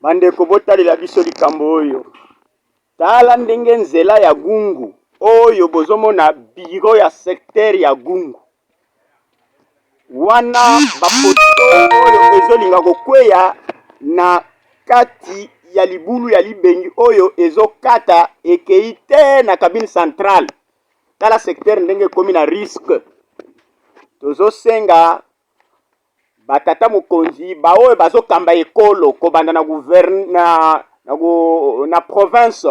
Bandeko botalela biso likambo oyo. Tala ndenge nzela ya Gungu oyo bozomona biro ya secteur ya Gungu. Wana bapoto oyo ezolinga kokweya na kati ya libulu ya libengi oyo ezokata ekei te na cabine centrale. Tala secteur ndenge komi na risque. Tozosenga batata mokonzi baoyo bazokamba ekolo kobanda na na province.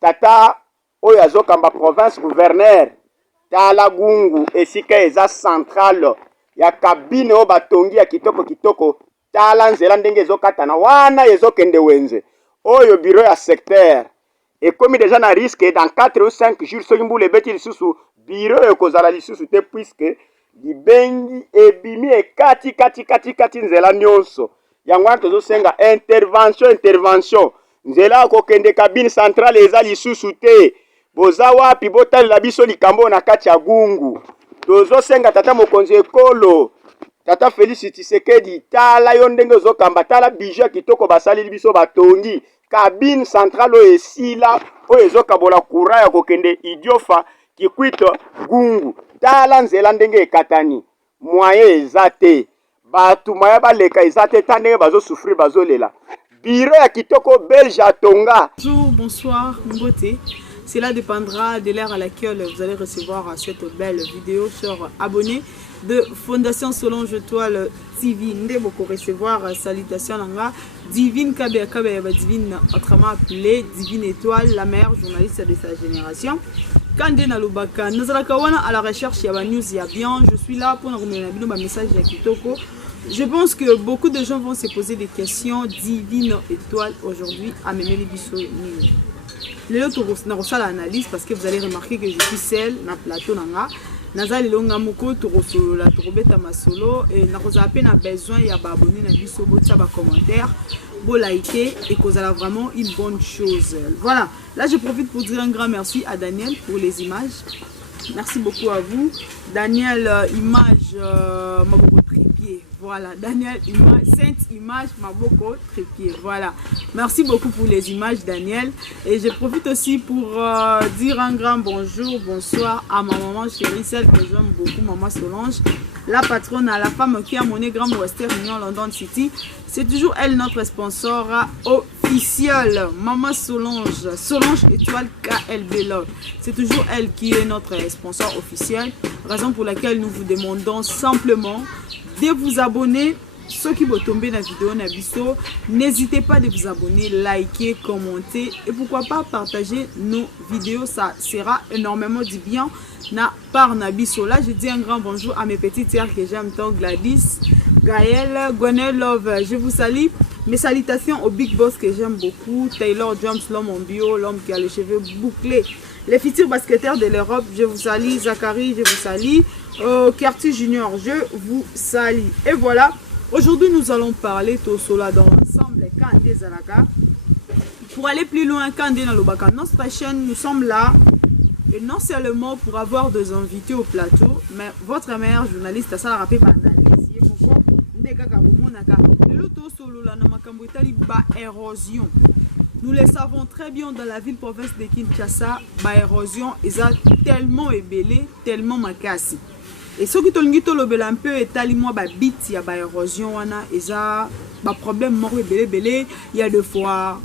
Tata oyo azokamba province gouverneur. Tala Gungu esika eza centrale ya kabine o batongi ya kitoko kitoko. Tala nzela ndenge ezokatana wana ezokende wenze. Oyo bureau ya secteur ekomi déjà na risque dans 4 ou 5 jours soki mbula ebeti lisusu bureau ekozala lisusu te puisque libengi ebimi ekati nzela nyonso. Yango wana tozosenga intervention nzela kokende kabine centrale eza lisusu te. Boza wapi botalela biso likambo na kati ya Gungu. Tozosenga tata mokonzi ekolo Tata Félix Tshisekedi, tala yo ndenge ozokamba, tala bijou kitoko basali biso batongi cabine centrale oyo esila oyo ezokabola courant ya kokende Idiofa Kikwito Gungu. Tala nzela ndenge ekatani moyen eza te, batu moyen baleka eza te, ta ndenge bazosouffrir bazolela. Bureau ya kitoko belge atonga. Bonjour, bonsoir, Mbote. Cela dépendra de l'heure à laquelle vous allez recevoir cette belle vidéo sur abonné de Fondation Solange Étoile TV. Ndé beaucoup recevoir salutations nanga Divine Kabea Divine, autrement appelée Divine Étoile, la mère journaliste de sa génération. Kande Nalubaka, nous allons à la recherche, il y a news, il y a bien. Je suis là pour nous remettre un message de Kitoko. Je pense que beaucoup de gens vont se poser des questions. Divine Étoile aujourd'hui à Memeli Bisso. Léo na rosala analyse parce que vous allez remarquer que je suis seule na plateau nanga. Nazali longa moko torosolo la torobeta masolo et na rosape na besoin ya ba abonner na biso botsa ba commentaire, bo liker et kozala vraiment une bonne chose. Voilà, là je profite pour dire un grand merci à Daniel pour les images. Merci beaucoup à vous. Daniel, image Maboko Trépied. Voilà, Daniel, image, sainte image Maboko Trépied. Voilà, merci beaucoup pour les images, Daniel. Et je profite aussi pour dire un grand bonjour, bonsoir à ma maman chérie, celle que j'aime beaucoup, maman Solange, la patronne, à la femme qui a monnaie Grand Western Union London City. C'est toujours elle notre sponsor officiel. Maman Solange, Solange Étoile KLB Love. C'est toujours elle qui est notre sponsor officiel. Raison pour laquelle nous vous demandons simplement de vous abonner. Ceux qui vont tomber dans la vidéo Nabiso, n'hésitez pas de vous abonner, liker, commenter et pourquoi pas partager nos vidéos. Ça sera énormément du bien par Nabiso. Là, je dis un grand bonjour à mes petites sœurs que j'aime tant, Gladys, Gaëlle, Gwenelle Love. Je vous salue. Mes salutations au Big Boss que j'aime beaucoup, Taylor Jones, l'homme en bio, l'homme qui a les cheveux bouclés. Les futurs basketteurs de l'Europe, je vous salue. Zachary, je vous salue. Cartier Junior, je vous salue. Et voilà, aujourd'hui nous allons parler tout cela dans l'ensemble Kandé Zalaka. Pour aller plus loin, Kandé Nalobaka, notre chaîne, nous sommes là. Et non seulement pour avoir des invités au plateau, mais votre mère journaliste, ça l'a rappelé par érosion. Nous le savons très bien dans la ville-province de Kinshasa, ba érosion est tellement ébélé, tellement makasi. Et ce qui est un peu étalement ba bit, il y a ba érosion, il y a ba problème mort ébélé, il y a deux fois.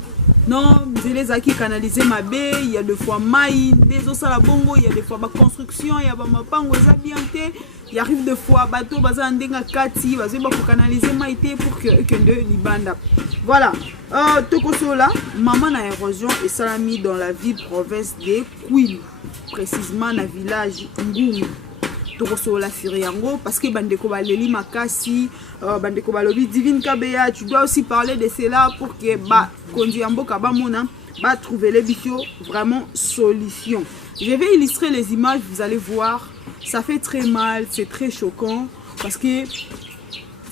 Non, vous allez à qui canaliser ma baie, il y a des fois maï, des os à la bongo, il y a des fois ma construction, il y a ma pango zabianté, il arrive des fois bateau, baza ndenga kati, baza pour canaliser maïté pour que de libanda. Voilà. Tokosola, maman na érosion et salami dans la ville province de Kwilu, précisément dans le village Ngumi. Tokosola Siriango parce que bandeko baleli makasi, bandeko balobi Divine Kabea, tu dois aussi parler de cela pour que Kondiambo Kabamona va trouver les bichos vraiment solution. Je vais illustrer les images, vous allez voir, ça fait très mal, c'est très choquant parce que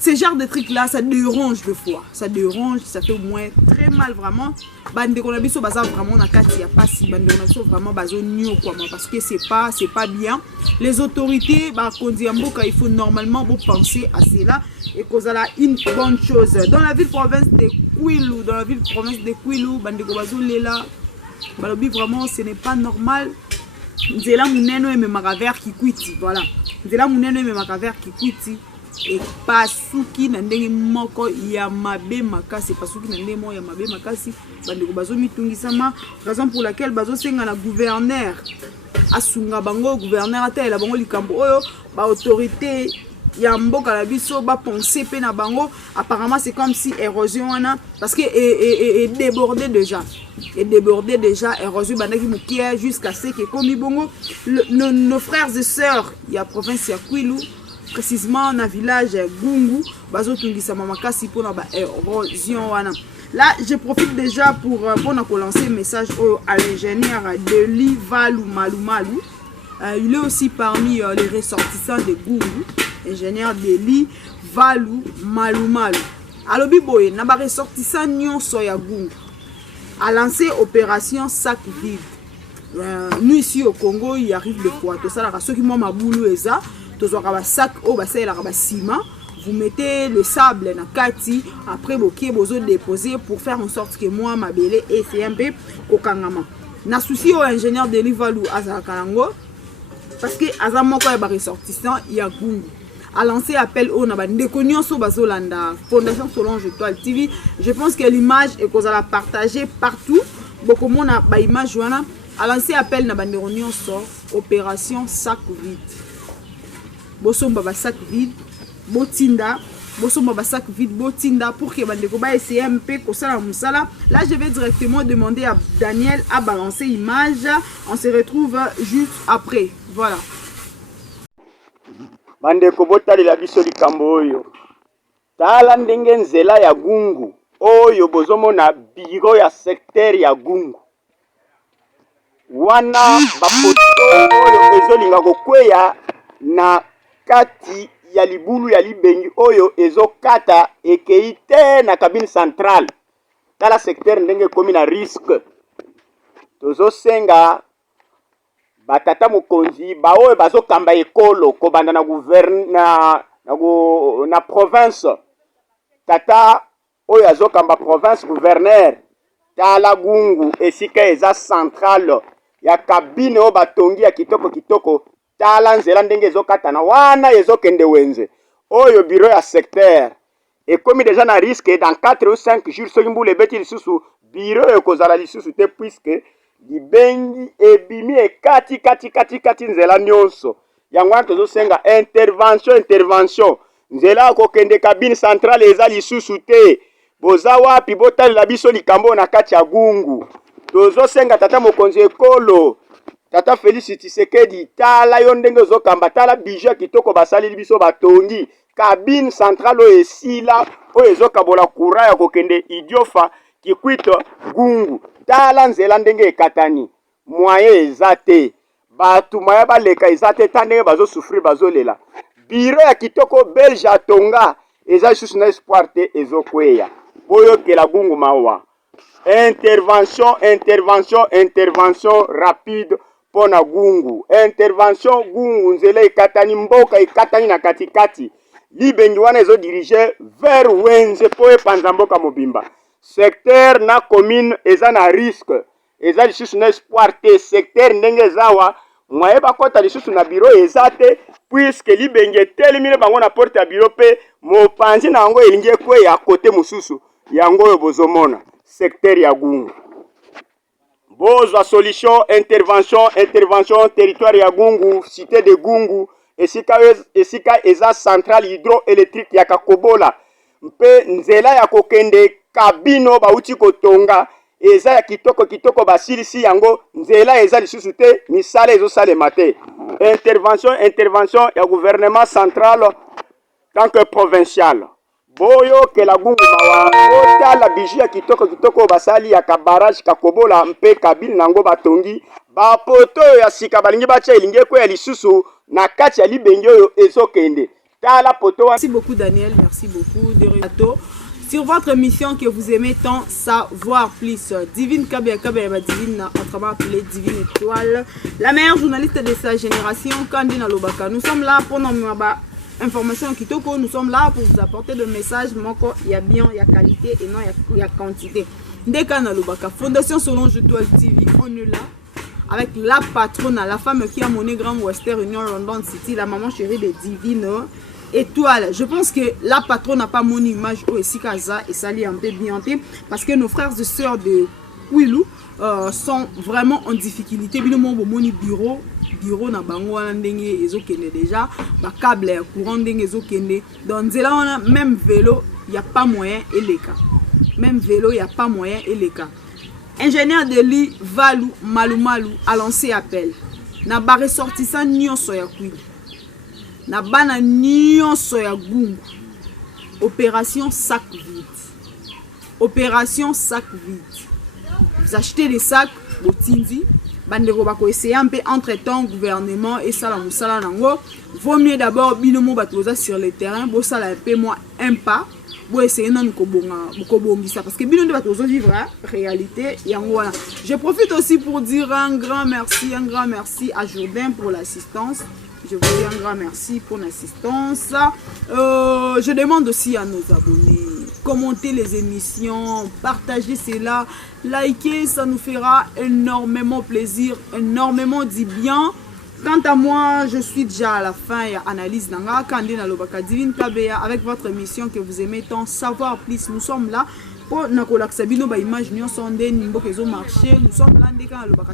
ce genre de trucs là, ça dérange de fois. Ça dérange, ça fait au moins très mal vraiment. Bande qu'on a biso baza vraiment na kati ya pasi, bande on a biso vraiment bazo nyo quoi, parce que c'est pas bien. Les autorités ba kondi mboka, il faut normalement penser à cela et cause la une bonne chose. Dans la ville province de Kwilu, bande ko bazo lela. Balobi vraiment ce n'est pas normal. Nzela muneno et makaver qui kwiti, voilà. Nzela muneno et makaver qui kwiti. Et pasuki na ndenge moko ya mabe makasi, pasuki na ndenge moko ya mabe makasi, bande ko bazo mitungisama, raison pour laquelle bazo senga na gouverneur asunga bango, gouverneur ata la bango likambo oyo ba autorité ya mboka la biso ba penser pe na bango. Apparemment c'est comme si érosion wana parce que est débordé déjà. Et débordé déjà, érosion bandaki mukia jusqu'à ce que comme bongo nos frères et sœurs ya province ya Kwilu, précisément dans le village Gungu, bazo tungisa mamakasi pour na ba érosion wana. Là, je profite déjà pour lancer un message à l'ingénieur Deli Valou Malumalu. Il est aussi parmi les ressortissants de Gungu, ingénieur Deli Valou Malumalu. Alors biboye na ba ressortissant nyonso ya Gungu a lancé opération sac vide. Nous ici au Congo, il arrive de fois tout ça là ceux qui m'ont maboulou eza to zo ka sac o ba ça la ba ciment. Vous mettez le sable na kati, après boké bozo déposer pour faire en sorte que moi ma belé et c'est un peu kokangama. Na souci au ingénieur Deli Valou Azakalango parce que azamoko ya ba ressortissant ya Gungu a lancé appel au na ba ndeko nyonso bazolanda Fondation Solange Étoile TV. Je pense que l'image est qu'on la partager partout. Beaucoup monde a ba image wana a lancé appel na ba ndeko nyonso opération sac vide. Bosomba ba sac vide. Botinda, bosomba ba sac vide, botinda pour que bandeko ba essayer un peu kosala musala. Là, je vais directement demander à Daniel à balancer image. On se retrouve juste après. Voilà. Bandeko botali la biso likambo oyo. Tala ndenge nzela ya Gungu. Oyo bozomona biro ya secteur ya Gungu. Wana bapoto oyo ezolinga kokweya na kati ya libulu ya libengi oyo ezokata ekei te na cabine centrale. Tala secteur ndenge komi na risque. Tozo senga batata mokonzi ba oyo bazokamba ekolo kobanda na na province. Tata oyo azokamba province gouverneur. Tala Gungu esika eza centrale ya cabine o batongi ya kitoko. Tala nzela ndenge ezokatana wana ezokende wenze oyo bureau ya secteur et comme déjà na risque dans 4 ou 5 jours soki mbula ebeti lisusu bureau ekozala lisusu te puisque libengi ebimi ekati nzela nyonso yango wana tozosenga intervention nzela akokende cabine centrale eza lisusu te boza wapi botalela biso likambo na kati ya Gungu tozosenga tata mokonzi ekolo Tata Félix Tshisekedi tala yo ndenge ozokamba tala budget kitoko basali biso batongi cabine centrale o esila o ezokabola courant ya kokende Idiofa Kikwito Gungu tala nzela ndenge ekatani moyen ezate batu maya baleka ezate tandenge bazo souffrir bazolela biro ya kitoko belge atonga eza lisusu na espoir te ezokweya boyo kela Gungu mawa intervention rapide pona Gungu. Intervention Gungu nzela ekatani mboka ekatani na katikati. Libengi wana ezo dirige vers wenze po epanza mboka mobimba. Secteur na commune eza na risque. Eza lisusu na espoir te. Secteur ndenge ezawa mwaye bakota lisusu na bureau ezate puisque libengi etelimine bango na porte ya bureau pe mopanzi na yango elingi ekwe ya kote mususu. Yango oyo bozomona. Secteur ya Gungu. Bozwa solution, intervention, territoire ya Gungu, cité de Gungu, esika eza centrale hydroélectrique ya Kakobola. Mpe nzela ya kokende kabino bauti kotonga, eza ya kitoko basilisi yango, nzela eza lisusu te, misala ezosalema te. Intervention ya gouvernement central tant que provincial. Boyo ke la Gungu mawa otala biji ya kitoko basali ya kabarage Kakobola mpe kabine nango batongi ba poto ya sika balingi bacha elingi ko ya lisusu na kati ya libengi oyo ezokende tala poto. Merci beaucoup Daniel, merci beaucoup de Renato. Sur votre émission que vous aimez tant savoir plus, Divine Kabea Divine, autrement appelée Divine Étoile, la meilleure journaliste de sa génération, Kandina Lobaka. Nous sommes là pour nos informations kitoko, nous sommes là pour vous apporter des messages. Il y a bien, il y a qualité et non il y a quantité. Ndekana Lobaka, Fondation Solange Étoile TV, on est là avec la patronne, la femme qui a monnaie Grand Western Union London City, la maman chérie des Divines Étoile. Je pense que la patronne n'a pas mon image au Esikaza et ça l'est un peu bien parce que nos frères et sœurs de Kwilu sont vraiment en difficulté. Bino mon bureau na bango wana ndenge ezokende déjà ba câble ya courant ndenge ezokende donc là on a même vélo, il y a pas moyen et les cas. Même vélo, il y a pas moyen et les cas. Ingénieur de li Valou Malumalu a lancé appel. Na ba ressortissant nyonso ya Kwilu. Na bana nyonso ya Gungu. Opération sac vide. Opération sac vide. Vous achetez des sacs au Tindi. Bandeko bako essayer un peu entre temps gouvernement et ça la musala nango. Vaut mieux d'abord binomo batoza sur le terrain. Bo ça la un peu moins un pas. Bo essayer non ko bongisa parce que binomo batozo vivre réalité yango wana. Je profite aussi pour dire un grand merci à Jourdain pour l'assistance. Je vous dis un grand merci pour l'assistance. Je demande aussi à nos abonnés, commentez les émissions, partagez cela, likez, ça nous fera énormément plaisir, énormément du bien. Quant à moi, je suis déjà à la fin et analyse Nanga, Kandina Lobaka Divine Kabea, avec votre émission que vous aimez tant savoir plus. Nous sommes là. Pour Nakolaksabino, image nous sommes marché. Nous sommes là,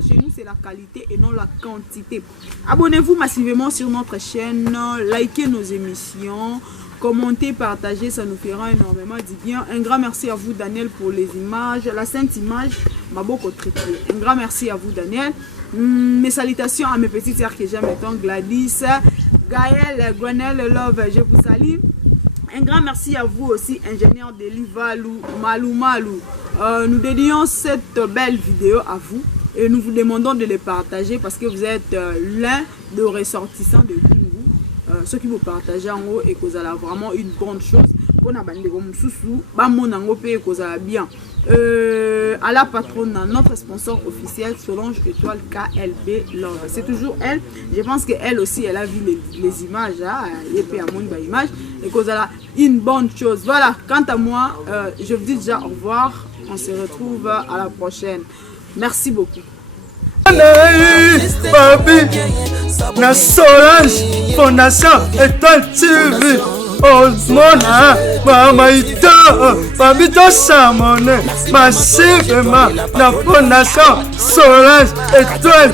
chez nous, c'est la qualité et non la quantité. Abonnez-vous massivement sur notre chaîne, likez nos émissions, commentez, partagez, ça nous fera énormément du bien. Un grand merci à vous, Daniel, pour les images. La sainte image m'a beaucoup traité. Un grand merci à vous, Daniel. Mes salutations à mes petites sœurs que j'aime, étant Gladys, Gaël, Gwenel, Love, je vous salue. Un grand merci à vous aussi, ingénieur de Livalou, Malumalu. Nous dédions cette belle vidéo à vous et nous vous demandons de les partager parce que vous êtes l'un des ressortissants de Gungu. Ceux qui vous partagez en haut et que vous avez vraiment une bonne chose. Pour nous, bien. À la patronne, notre sponsor officiel Solange Étoile KLB Love. C'est toujours elle. Je pense qu'elle aussi, elle a vu les images. Et puis, elle a images. Et que vous avez une bonne chose. Voilà. Quant à moi, je vous dis déjà au revoir. On se retrouve à la prochaine. Merci beaucoup. Papi, na Solange Fondation Étoile TV. Oh mona, mama ito, papi to samone, massivement, la Fondation Solange Étoile.